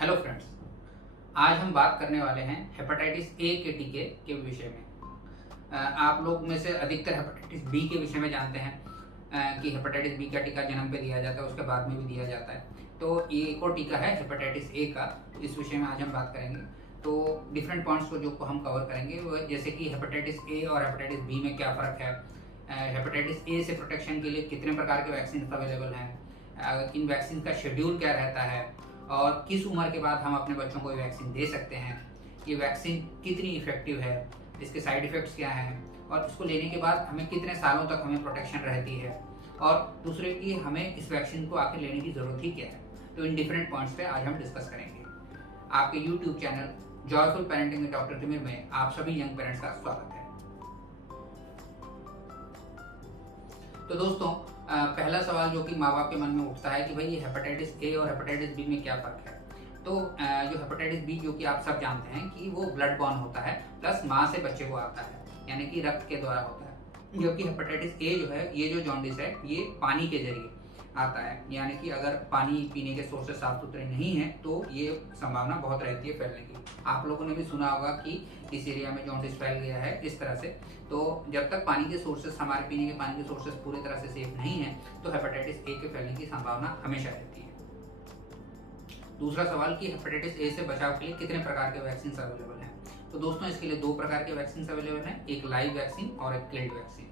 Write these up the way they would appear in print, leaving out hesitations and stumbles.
Hello friends, आज हम बात करने वाले हैं हेपेटाइटिस ए के टीके के विषय में। आप लोग में से अधिकतर हेपेटाइटिस बी के विषय में जानते हैं कि हेपेटाइटिस बी का टीका जन्म पे दिया जाता है, उसके बाद में भी दिया जाता है। तो ये एक और टीका है हेपेटाइटिस ए का, इस विषय में आज हम बात करेंगे। तो डिफरेंट पॉइंट्स को जो हम कवर करेंगे वो जैसे कि हेपेटाइटिस ए और हेपेटाइटिस बी में क्या फ़र्क है, हेपेटाइटिस ए से प्रोटेक्शन के लिए कितने प्रकार के वैक्सीन अवेलेबल हैं, इन वैक्सीन का शेड्यूल क्या रहता है और किस उम्र के बाद हम अपने बच्चों को ये वैक्सीन दे सकते हैं, ये वैक्सीन कितनी इफेक्टिव है, इसके साइड इफ़ेक्ट्स क्या हैं और इसको लेने के बाद हमें कितने सालों तक हमें प्रोटेक्शन रहती है और दूसरे की हमें इस वैक्सीन को आके लेने की ज़रूरत ही क्या है। तो इन डिफरेंट पॉइंट्स पे आज हम डिस्कस करेंगे। आपके YouTube channel joyful parenting with doctor Timir में आप सभी यंग पेरेंट्स का स्वागत है। तो दोस्तों, पहला सवाल जो कि माँ बाप के मन में उठता है कि भाई ये हेपेटाइटिस ए और हेपेटाइटिस बी में क्या फ़र्क है। तो जो हेपेटाइटिस बी जो कि आप सब जानते हैं कि वो ब्लड बॉर्न होता है, प्लस माँ से बच्चे को आता है, यानी कि रक्त के द्वारा होता है। जबकि हेपेटाइटिस ए जो है, ये जो जॉन्डिस है, ये पानी के जरिए आता है, यानी कि अगर पानी पीने के सोर्सेज साफ सुथरे नहीं हैं तो ये संभावना बहुत रहती है फैलने की। आप लोगों ने भी सुना होगा कि इस एरिया में जॉन्डिस फैल गया है इस तरह से। तो जब तक पानी के सोर्सेज, हमारे पीने के पानी के सोर्सेज पूरी तरह से सेफ नहीं है तो हेपेटाइटिस ए के फैलने की संभावना हमेशा रहती है। दूसरा सवाल कि हेपेटाइटिस ए से बचाव के लिए कितने प्रकार के वैक्सीन अवेलेबल हैं। तो दोस्तों, इसके लिए दो प्रकार के वैक्सीन अवेलेबल हैं, एक लाइव वैक्सीन और एक किल्ड वैक्सीन।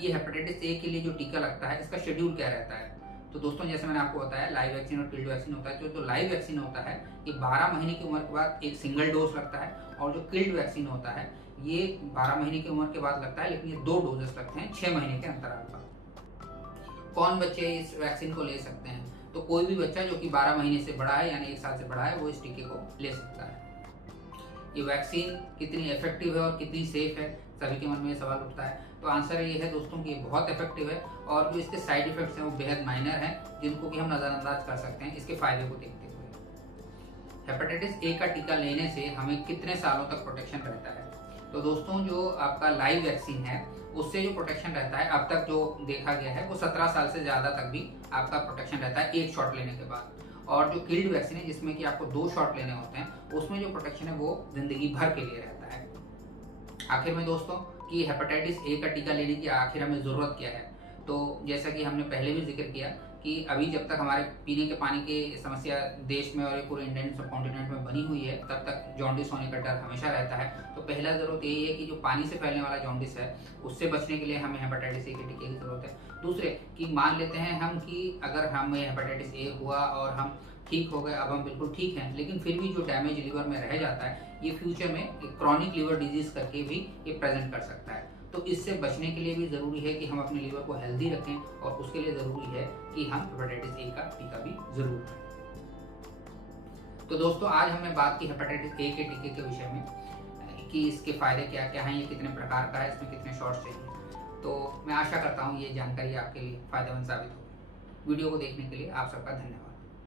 ये हेपेटाइटिस ए के लिए जो टीका लगता है, इसका शेड्यूल क्या रहता है। तो दोस्तों, जैसे मैंने आपको बताया, लाइव वैक्सीन और किल्ड वैक्सीन होता है। जो लाइव वैक्सीन होता है ये 12 महीने की उम्र के बाद एक सिंगल डोज लगता है, और जो किल्ड वैक्सीन होता है ये 12 महीने की उम्र के बाद लगता है, लेकिन ये 2 डोजेस लगते हैं 6 महीने के अंतराल पर। कौन बच्चे इस वैक्सीन को ले सकते हैं। तो कोई भी बच्चा जो कि 12 महीने से बड़ा है, यानी 1 साल से बड़ा है, वो इस टीके को ले सकता है। ये वैक्सीन कितनी इफेक्टिव है और कितनी सेफ है, सभी के मन में ये सवाल उठता है। तो आंसर ये है दोस्तों कि ये बहुत इफेक्टिव है, और जो इसके साइड इफेक्ट्स हैं वो बेहद माइनर हैं, जिनको कि हम नज़रअंदाज कर सकते हैं इसके फायदे को देखते हुए। हेपेटाइटिस ए का टीका लेने से हमें कितने सालों तक प्रोटेक्शन रहता है। तो दोस्तों, जो आपका लाइव वैक्सीन है उससे जो प्रोटेक्शन रहता है अब तक जो देखा गया है वो 17 साल से ज़्यादा तक भी आपका प्रोटेक्शन रहता है एक शॉट लेने के बाद। और जो किल्ड वैक्सीन है, जिसमें कि आपको 2 शॉट लेने होते हैं, उसमें जो प्रोटेक्शन है वो जिंदगी भर के लिए रहता है। आखिर में दोस्तों, कि हेपेटाइटिस ए का टीका लेने की आखिर हमें ज़रूरत क्या है। तो जैसा कि हमने पहले भी जिक्र किया कि अभी जब तक हमारे पीने के पानी की समस्या देश में और पूरे इंडियन सबकॉन्टिनेंट में बनी हुई है, तब तक जॉन्डिस होने का डर हमेशा रहता है। तो पहला ज़रूरत यही है कि जो पानी से फैलने वाला जॉन्डिस है उससे बचने के लिए हमें हेपेटाइटिस ए के टीके की ज़रूरत है। दूसरे कि मान लेते हैं हम कि अगर हमें हेपेटाइटिस ए हुआ और हम ठीक हो गए, अब हम बिल्कुल ठीक हैं, लेकिन फिर भी जो डैमेज लिवर में रह जाता है ये फ्यूचर में क्रॉनिक लिवर डिजीज करके भी ये प्रेजेंट कर सकता है। तो इससे बचने के लिए भी ज़रूरी है कि हम अपने लिवर को हेल्दी रखें, और उसके लिए ज़रूरी है कि हम हेपेटाइटिस ए का टीका भी ज़रूर लें। तो दोस्तों, आज हमने बात की हेपेटाइटिस ए के टीके के विषय में कि इसके फ़ायदे क्या क्या हैं, ये कितने प्रकार का है, इसमें कितने शॉट्स चाहिए। तो मैं आशा करता हूँ ये जानकारी आपके लिए फ़ायदेमंद साबित होगी। वीडियो को देखने के लिए आप सबका धन्यवाद।